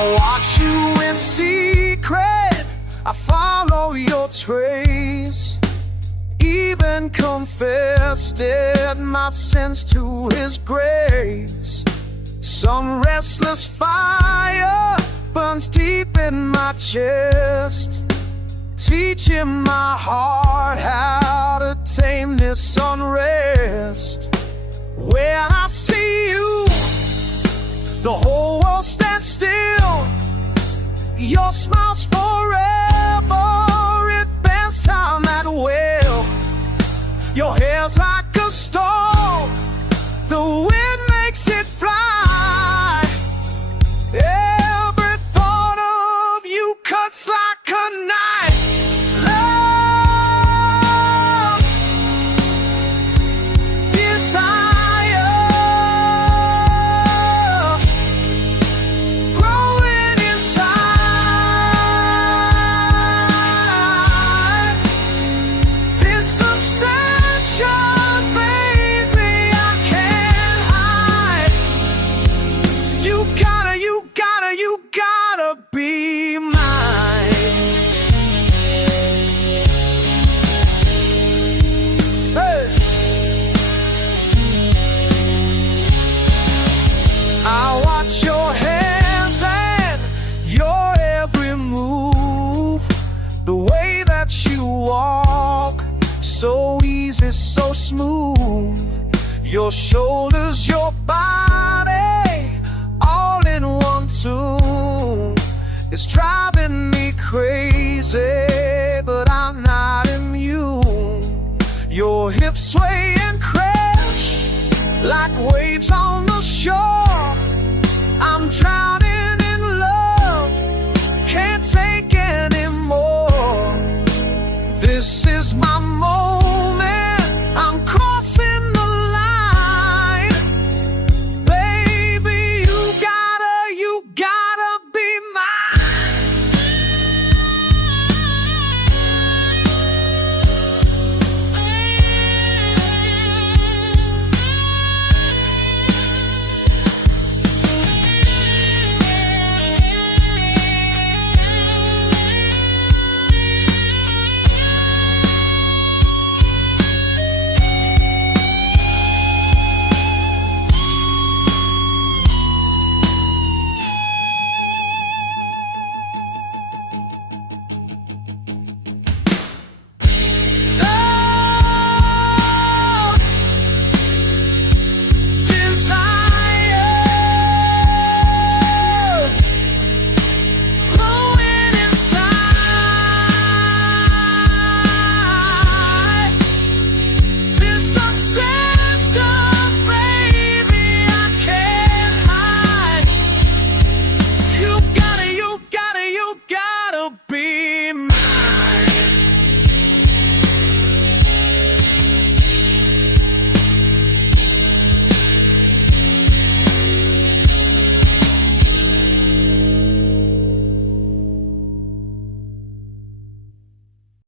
I watch you in secret, I follow your trace. Even confessed it, my sins to his grace. Some restless fire burns deep in my chest, teaching my heart how to tame this unrest. When I see you, the whole world stands still. Your smile's forever, it bends time at will. Your hair's like a storm, the wind makes it fly. Every thought of you cuts like a knife. Love, desire, growing inside. This obsession, baby, I can't hide. You gotta be mine. Hey. I watch your hands and your every move. The way that you walk, so easy, so smooth. Your shoulders, your body, all in one tune. It's driving me crazy, but I'm not immune. Your hips sway and crash like waves on